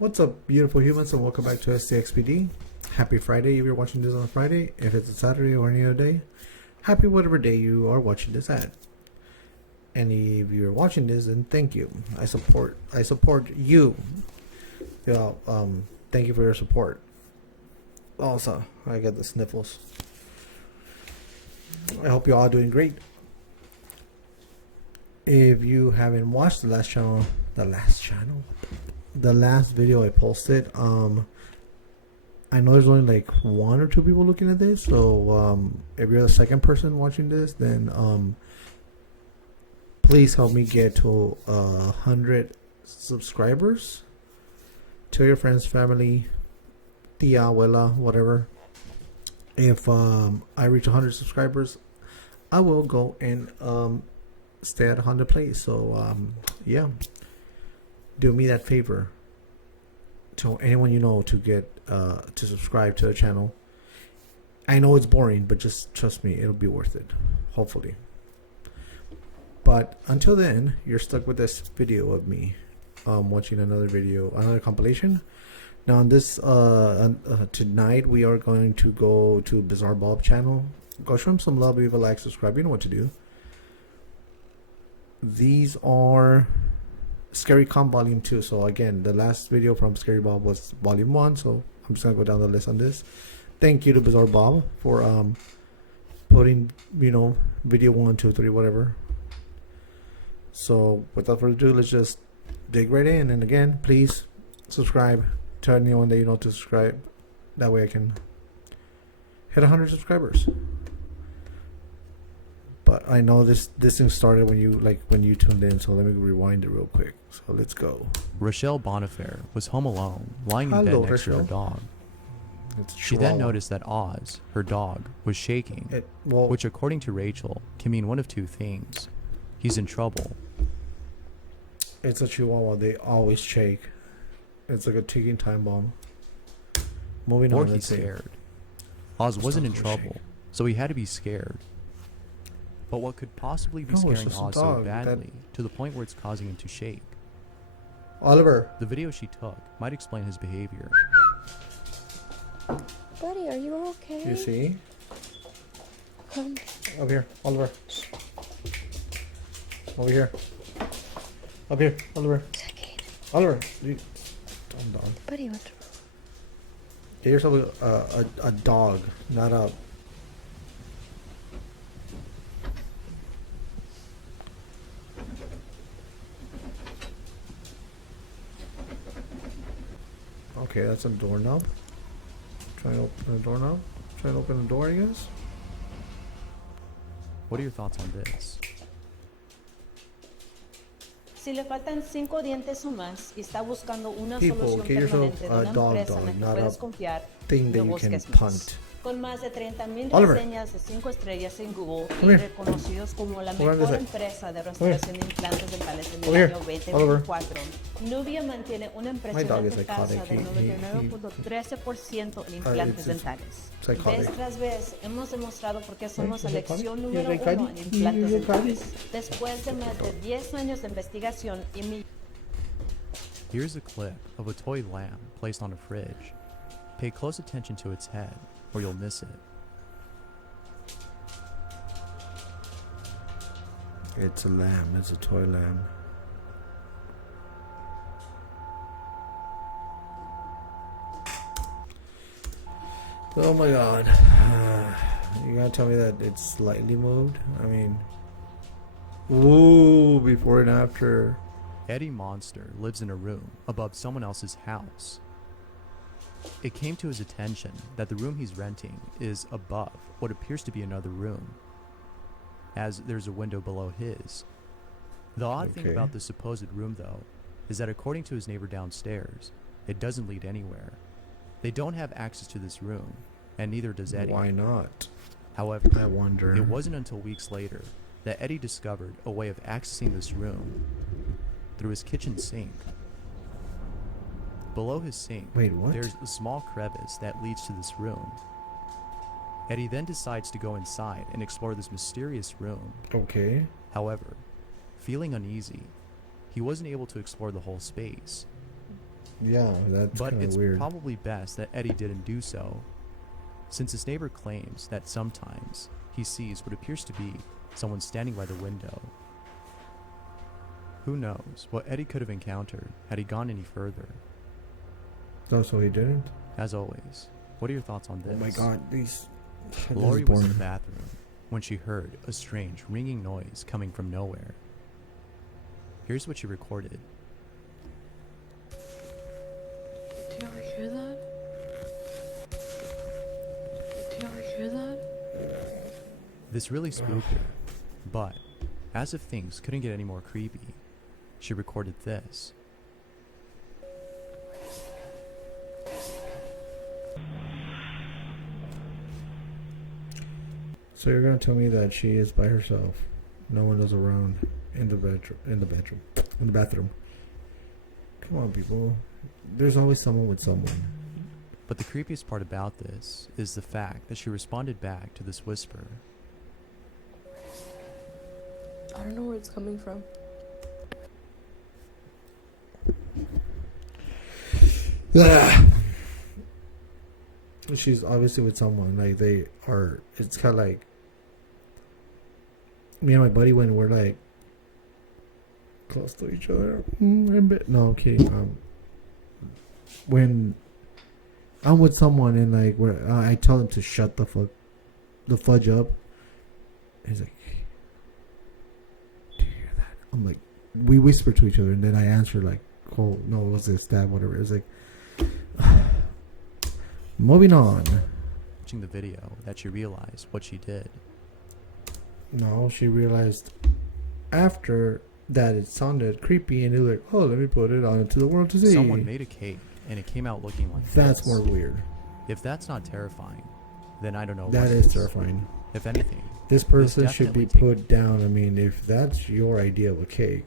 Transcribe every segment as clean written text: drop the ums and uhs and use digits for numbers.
What's up, beautiful humans, and welcome back to STXPD. Happy Friday if you're watching this on a Friday. If it's a Saturday or any other day, happy whatever day you are watching this at. And if you're watching this, then thank you. I support you. Yeah, thank you for your support. Also, I get the sniffles. I hope you're all doing great. If you haven't watched the last video I posted, I know there's only like one or two people looking at this, so if you're the second person watching this, then please help me get to 100 subscribers. Tell your friends, family, tia, abuela, whatever. If I reach 100 subscribers, I will go and stay at 100 plays. So yeah, do me that favor. Tell anyone you know to get to subscribe to the channel. I know it's boring, but just trust me, it'll be worth it, hopefully. But until then, you're stuck with this video of me watching another video, another compilation. Now on this tonight we are going to go to Bizarrebob channel. Go show him some love, leave a like, subscribe, you know what to do. These are Scary Com Volume 2. So again, the last video from Bizarrebob was Volume 1. So I'm just gonna go down the list on this. Thank you to Bizarrebob for putting, you know, video 1, 2, 3, whatever. So without further ado, let's just dig right in. And again, please subscribe. Tell anyone that you know to subscribe. That way I can hit 100 subscribers. But I know this thing started when you tuned in, so let me rewind it real quick. So let's go. Rochelle Bonifaire was home alone, lying in bed next to her dog. She then noticed that Oz, her dog, was shaking, which according to Rachel can mean one of two things. He's in trouble. It's a Chihuahua. They always shake. It's like a ticking time bomb. Moving on. Or he's scared. Oz wasn't in trouble, so he had to be scared. But what could possibly be scaring Oz so badly to the point where it's causing him to shake? Oliver. The video she took might explain his behavior. Buddy, are you okay? You see? Up here, Oliver. Over here. Up here, Oliver. Oliver, dumb dog. Buddy, what's wrong? Get yourself a dog, not a... Okay, that's a doorknob. Try to open the doorknob. Try to open the door, I guess. What are your thoughts on this? Si le faltan 5 dientes o más y está buscando una People, solución get yourself permanente de a una dog empresa en la dog, que not puedes a confiar, thing that no you can busques más. punt. Con más de 30,000 Oliver. reseñas de 5 estrellas en Google y Come here. reconocidos como la Over mejor this empresa de restauración de implantes dentales en Over el here. año Oliver. 2024, Nubia mantiene una My dog impresionante is tasa psychotic. del He- 99.13% en implantes dentales. psychotic. Vez tras vez hemos demostrado por qué somos Is it funny? selección Is número it 1 funny? en Is implantes it funny? dentales. Después de más de 10 años de investigación y Here's a clip of a toy lamb placed on a fridge. Pay close attention to its head, or you'll miss it. It's a lamb. It's a toy lamb. Oh my god. You gotta tell me that it's slightly moved? I mean... Ooh, before and after. Eddie Monster lives in a room above someone else's house. It came to his attention that the room he's renting is above what appears to be another room, as there's a window below his. The odd thing about this supposed room, though, is that according to his neighbor downstairs, it doesn't lead anywhere. They don't have access to this room, and neither does Eddie. Why not? However, I wonder. it wasn't until weeks later that Eddie discovered a way of accessing this room through his kitchen sink. Below his sink, Wait, what? there's a small crevice that leads to this room. Eddie then decides to go inside and explore this mysterious room. Okay. However, feeling uneasy, he wasn't able to explore the whole space. Yeah, that's But kind it's of weird. probably best that Eddie didn't do so, since his neighbor claims that sometimes he sees what appears to be someone standing by the window. Who knows what Eddie could have encountered had he gone any further. Oh, so he didn't? As always, what are your thoughts on this? Oh my god, these... Lori was in the bathroom when she heard a strange ringing noise coming from nowhere. Here's what she recorded. Do you ever hear that? Do you ever hear that? This really spooked her, but as if things couldn't get any more creepy, she recorded this. So you're gonna tell me that she is by herself, no one is around in the bathroom. Come on, people. There's always someone with someone. But the creepiest part about this is the fact that she responded back to this whisper. I don't know where it's coming from. She's obviously with someone. Like, they are. It's kind of like me and my buddy when we're like close to each other. No, I'm kidding. When I'm with someone and like where I tell them to shut the fudge up. He's like, hey, do you hear that? I'm like, we whisper to each other and then I answer like, oh no, what's this, that, whatever. It's like, moving on. Watching the video that she realized what she did. No, she realized after that it sounded creepy and it was like, oh, let me put it on to the world to see. Someone made a cake and it came out looking like That's this. more weird. If that's not terrifying, then I don't know That what is terrifying. If anything, This person should be definitely put down. I mean, if that's your idea of a cake,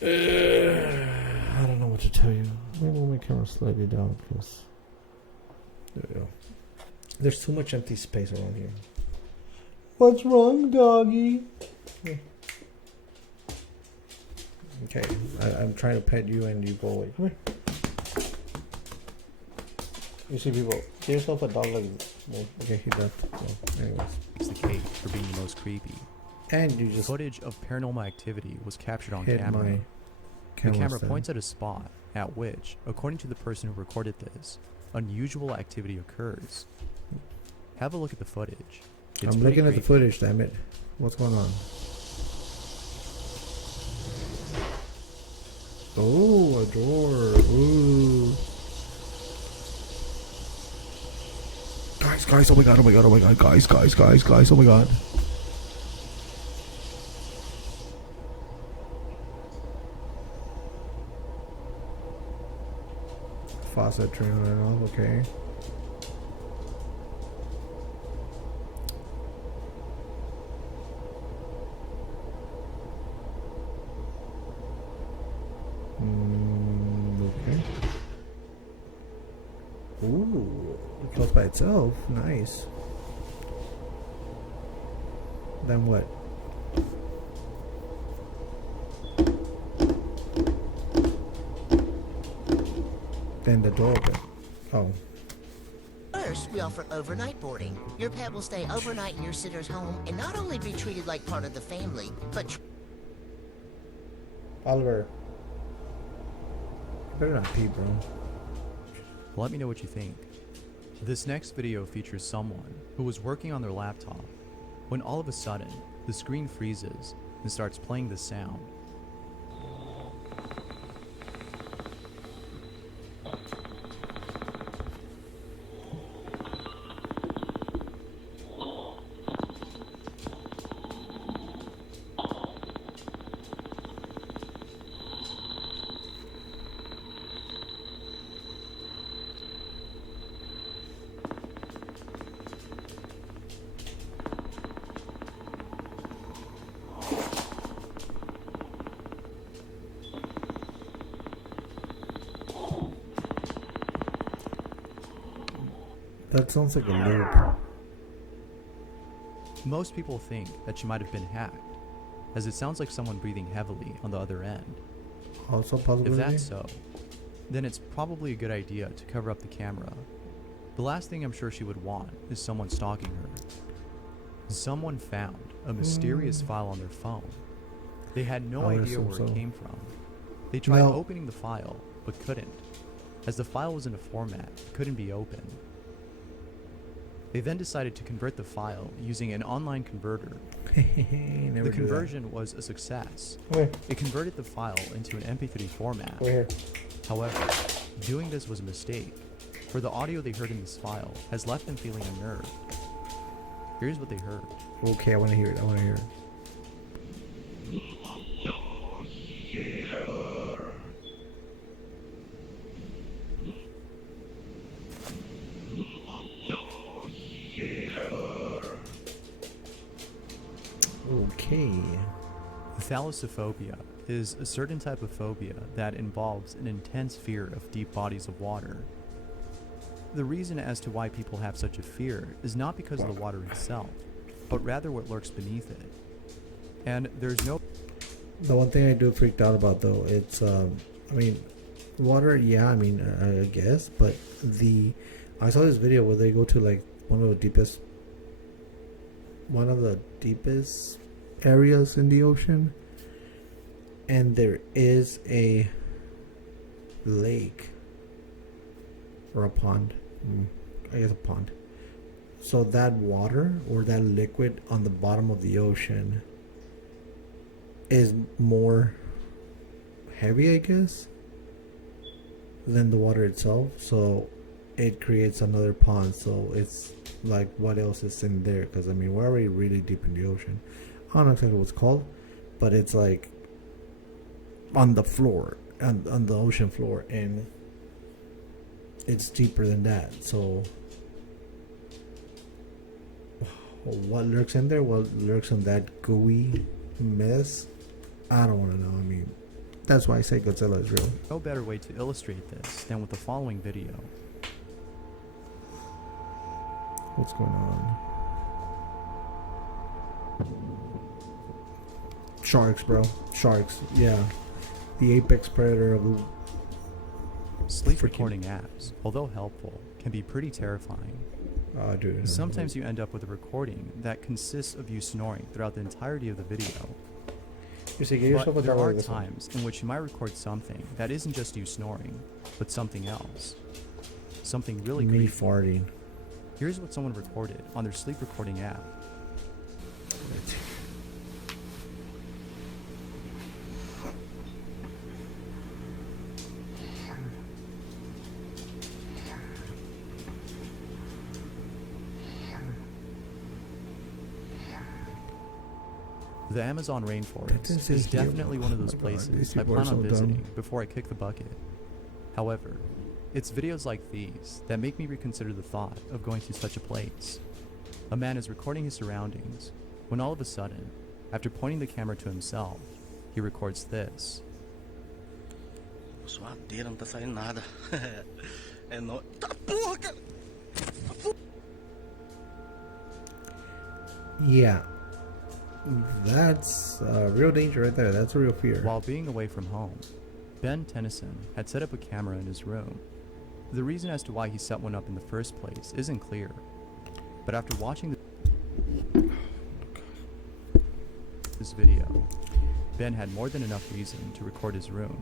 I don't know what to tell you. Let me move my camera slightly down because there we go. There's too much empty space around here. What's wrong, doggy? Yeah. Okay, I'm trying to pet you and you go away. Come here. You see people, get yourself a dog like this. Well, okay, he left. So, anyways. it's the cake for being the most creepy. And you just Footage of paranormal activity was captured on hit camera. my The camera stand. points at a spot at which, according to the person who recorded this, unusual activity occurs. Have a look at the footage. It's I'm pretty looking at the creepy. footage, damn it. What's going on? Oh, a door. Ooh. Guys, oh my god, guys, oh my god. Faucet turning on, okay. Okay. Ooh, it goes by itself. Nice. Then what? Then the door open. Oh. First, we offer overnight boarding. Your pet will stay overnight in your sitter's home and not only be treated like part of the family, but Oliver. You better not pee, bro. Let me know what you think. This next video features someone who was working on their laptop when all of a sudden the screen freezes and starts playing this sound. That sounds like a loop. Most people think that she might have been hacked, as it sounds like someone breathing heavily on the other end. Also If possibility. that's so, then it's probably a good idea to cover up the camera. The last thing I'm sure she would want is someone stalking her. Someone found a mysterious file on their phone. They had no I would idea assume where so. it came from. They tried No. opening the file, but couldn't, as the file was in a format that couldn't be opened. They then decided to convert the file using an online converter. Never The do conversion was a success. that. Where? It converted the file into an MP3 format. Where? However, doing this was a mistake, for the audio they heard in this file has left them feeling unnerved. Here's what they heard. Okay, I want to hear it. I want to hear it. Okay. Thalassophobia is a certain type of phobia that involves an intense fear of deep bodies of water. The reason as to why people have such a fear is not because of the water itself, but rather what lurks beneath it. And there's no The one thing I do freaked out about though, it's I mean, water. Yeah, I mean, I guess, but I saw this video where they go to like one of the deepest areas in the ocean, and there is a lake or a pond. I guess a pond. So that water or that liquid on the bottom of the ocean is more heavy, I guess, than the water itself. So it creates another pond. So it's like, what else is in there? Because I mean, we're already really deep in the ocean. I don't know exactly what it's called, but it's like on the floor, on the ocean floor, and it's deeper than that. So what lurks in there? What lurks in that gooey mess? I don't want to know. I mean, that's why I say Godzilla is real. no better way to illustrate this than with the following video. What's going on? Sharks, bro. Sharks. Yeah. The apex predator of the... Sleep Freaking- recording apps, although helpful, can be pretty terrifying. Oh, dude. Sometimes you end up with a recording that consists of you snoring throughout the entirety of the video. You see, get yourself a But there dollar are like this one. times in which you might record something that isn't just you snoring, but something else. Something really Me creepy. farting. Here's what someone recorded on their sleep recording app. The Amazon rainforest This is is here. definitely one of Oh those my God, places these I people plan are on so dumb. visiting before I kick the bucket. However, it's videos like these that make me reconsider the thought of going to such a place. A man is recording his surroundings when all of a sudden, after pointing the camera to himself, he records this. Suadeira, não tá saindo nada. É no... Tá porra, cara! Yeah. That's real danger right there. That's a real fear. While being away from home, Ben Tennyson had set up a camera in his room. The reason as to why he set one up in the first place isn't clear, but after watching this video, Ben had more than enough reason to record his room.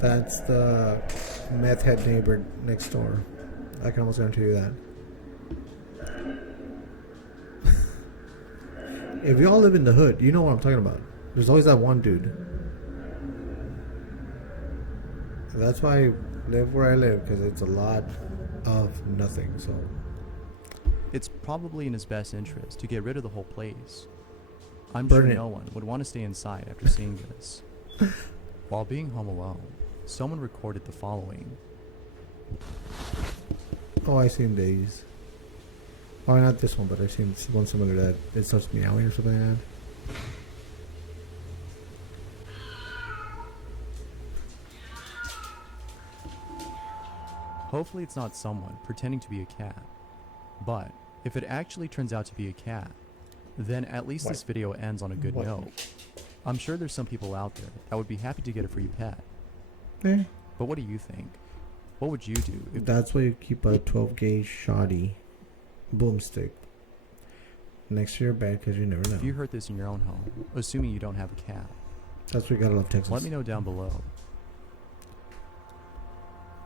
That's the meth head neighbor next door. I can almost guarantee you that. If you all live in the hood, you know what I'm talking about. There's always that one dude. And that's why I live where I live, because it's a lot of nothing. So It's probably in his best interest to get rid of the whole place. I'm Burn sure it. no one would want to stay inside after seeing this. While being home alone, someone recorded the following. oh, I've seen these. Oh, not this one, but I've seen one similar to that. It starts meowing or something like that. Hopefully it's not someone pretending to be a cat. But if it actually turns out to be a cat, then at least What? this video ends on a good What? note. I'm sure there's some people out there that would be happy to get a free pet. Eh, But what do you think? What would you do if that's why you keep a 12 gauge shoddy boomstick next to your bed, because you never know. if you heard this in your own home, assuming you don't have a cat? That's why you gotta love Texas. Let me know down below.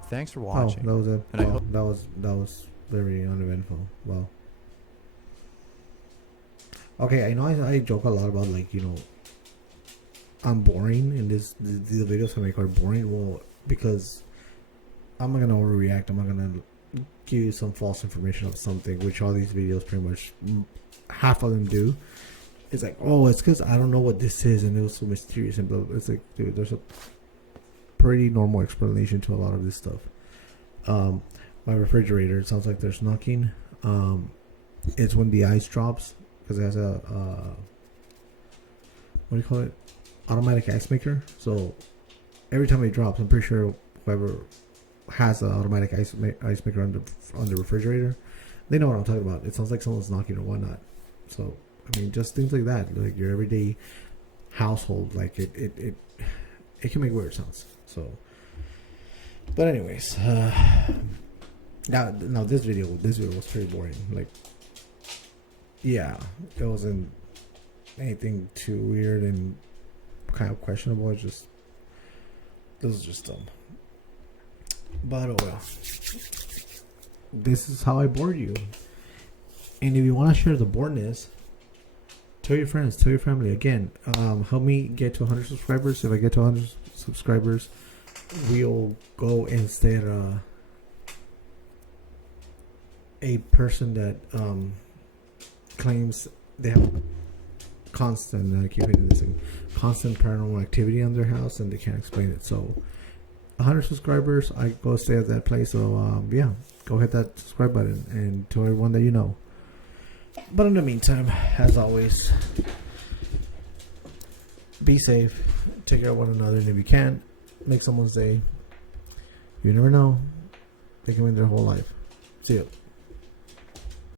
Thanks for Oh, watching. that was it. And I Wow, hope- that was very uneventful. Wow. Okay, I know I joke a lot about, like, you know, I'm boring, and the videos I make are boring. Well, because I'm not gonna overreact. I'm not gonna give you some false information of something, which all these videos pretty much half of them do. It's like, oh, it's because I don't know what this is, and it was so mysterious and blah, blah. It's like, dude, there's a pretty normal explanation to a lot of this stuff. My refrigerator, it sounds like there's knocking. It's when the ice drops, because it has a what do you call it, automatic ice maker. So every time it drops, I'm pretty sure whoever has an automatic ice maker on the refrigerator, they know what I'm talking about. It sounds like someone's knocking or whatnot. So I mean, just things like that, like your everyday household, like it can make weird sounds. So, but anyways, now this video was pretty boring. Like, yeah, it wasn't anything too weird and kind of questionable. It was just dumb. But oh well, this is how I bored you. And if you want to share the boredness, tell your friends, tell your family. Again, help me get to 100 subscribers. If I get to 100 subscribers, we'll go and stay at a person that claims they have constant, I keep hitting this thing, constant paranormal activity on their house, and they can't explain it. So 100 subscribers, I go stay at that place. So yeah, go hit that subscribe button and tell everyone that you know. But in the meantime, as always, be safe, take care of one another, and if you can, make someone's day. You never know, they can win their whole life. See you.